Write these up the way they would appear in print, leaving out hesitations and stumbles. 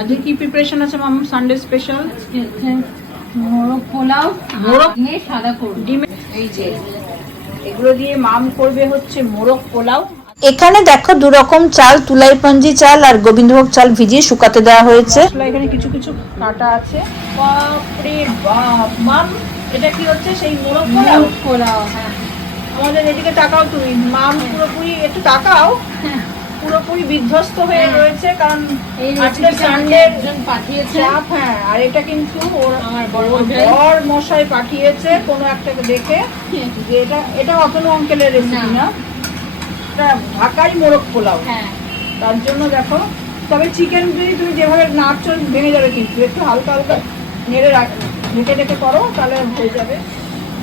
আজকে কি প্রিপারেশন আছে মাম সানডে স্পেশাল? মোরগ পোলাও, মোরগ দিয়ে সাদা করব। ডিমে এই যে এগুলো দিয়ে মাম করবে হচ্ছে মোরগ পোলাও। এখানে দেখো দু রকম চাল, তুলাইপাঞ্জি চাল আর গোবিন্দভোগ চাল ভিজিয়ে শুকাতে দেওয়া হয়েছে। মশলা এখানে কিছু কিছু কাটা আছে। বাপরে বাপ মাম, এটা কি হচ্ছে? সেই মোরগ পোলাও? পোলাও, হ্যাঁ। আমাদের এদিকে তাকাও, তুমি মাম পুরোপুরি একটু তাকাও, পুরোপুরি বিধ্বস্ত হয়ে রয়েছে কারণ এই আজকে রেসিপিটা সানডে একজন পাঠিয়েছে। চাপ। হ্যাঁ, আর এটা কিন্তু ওর আমার বড় ওর মশাই। বড় মশাই পাঠিয়েছে কোনো একটাকে দেখে যে এটা অতনু অঙ্কেলের রেসিপি না, এটা ঢাকাই মোরগ পোলাও। হ্যাঁ, তার জন্য দেখো, তবে চিকেন যদি তুমি যেভাবে নাড়ছো ভেঙে যাবে, কিন্তু একটু হালকা হালকা নেড়ে ঢেকে ঢেকে করো তাহলে হয়ে যাবে।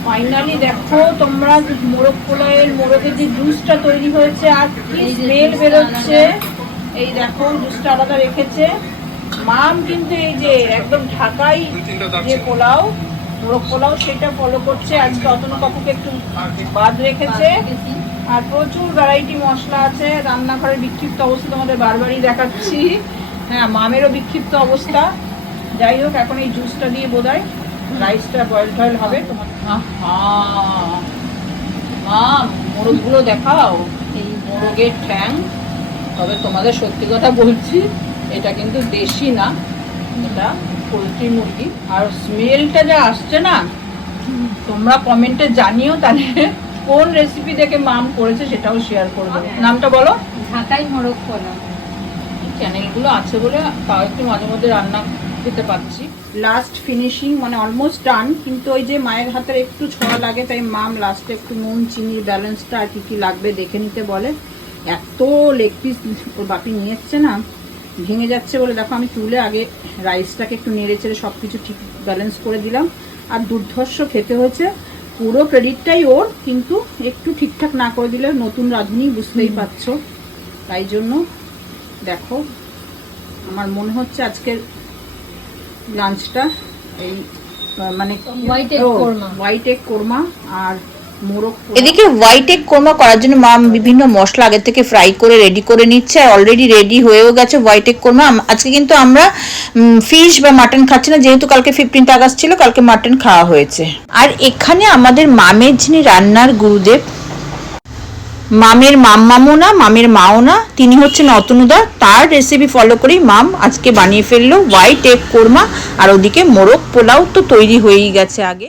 ফাইনালি দেখো তোমরা মোরগ পোলাওয়ের মোরগের যে জুসটা তৈরি হয়েছে আর কি স্মেল বেরোচ্ছে। এই দেখো জুসটা আলাদা রেখেছে মাম, কিন্তু এই যে একদম ঢাকাই যে পোলাও মোরগ পোলাও সেটা ফলো করছে। আজকে অতনু কাকুকে একটু বাদ রেখেছে। আর প্রচুর ভ্যারাইটি মশলা আছে। রান্নাঘরের বিক্ষিপ্ত অবস্থা তোমাদের বারবারই দেখাচ্ছি। হ্যাঁ, মামেরও বিক্ষিপ্ত অবস্থা। যাই হোক, এখন এই জুসটা দিয়ে বোধহয় রাইসটা বয়েল টয়েল হবে। তোমার মাম মোরগগুলো দেখাও, এই মোরগের ঠ্যাং। তবে তোমাদের সত্যি কথা বলছি, এটা কিন্তু দেশি না, এটা পোলট্রি মুরগি। আর স্মেলটা যা আসছে না, তোমরা কমেন্টে জানিও তাহলে কোন রেসিপি দেখে মাম করেছে সেটাও শেয়ার করবে। নামটা বলো। ঢাকাই মোরগ পোলাও। চ্যানেলগুলো আছে বলে তাও একটু মাঝে মধ্যে রান্না খেতে পাচ্ছি। লাস্ট ফিনিশিং মানে অলমোস্ট ডান, কিন্তু ওই যে মায়ের হাতের একটু ছোঁয়া লাগে, তাই মাম লাস্টে একটু নুন চিনির ব্যালেন্সটা আর কি কি লাগবে দেখে নিতে বলে। এত লেগ পিস ওর বাপি নিয়ে এসছে না, ভেঙে যাচ্ছে বলে দেখো আমি তুলে আগে রাইসটাকে একটু নেড়ে চেড়ে সব কিছু ঠিক ব্যালেন্স করে দিলাম। আর দুর্ধর্ষ খেতে হয়েছে, পুরো ক্রেডিটটাই ওর, কিন্তু একটু ঠিকঠাক না করে দিলে নতুন রাঁধুনি, বুঝতেই পারছো। তাই জন্য দেখো আমার মনে হচ্ছে আজকের লাঞ্চটা এই মানে হোয়াইট এগ কোরমা আর মোরগ। এদিকে হোয়াইট এগ কোরমা করার জন্য মা বিভিন্ন মশলা আগে থেকে ফ্রাই করে রেডি করে নিচ্ছে, আর অলরেডি রেডি হয়েও গেছে হোয়াইট এগ কোরমা। আজকে কিন্তু আমরা ফিশ বা মাটন খাচ্ছি না, যেহেতু কালকে 15th আগস্ট ছিল, কালকে মাটন খাওয়া হয়েছে। আর এখানে আমাদের মামের যিনি রান্নার গুরুদেব, মামের মামমামও না, মামের মাও না, তিনি হচ্ছেন অতনুদা। তার রেসিপি ফলো করেই মাম আজকে বানিয়ে ফেললো হোয়াইট এগ কোরমা। আর ওদিকে মোরগ পোলাও তো তৈরি হয়েই গেছে আগে।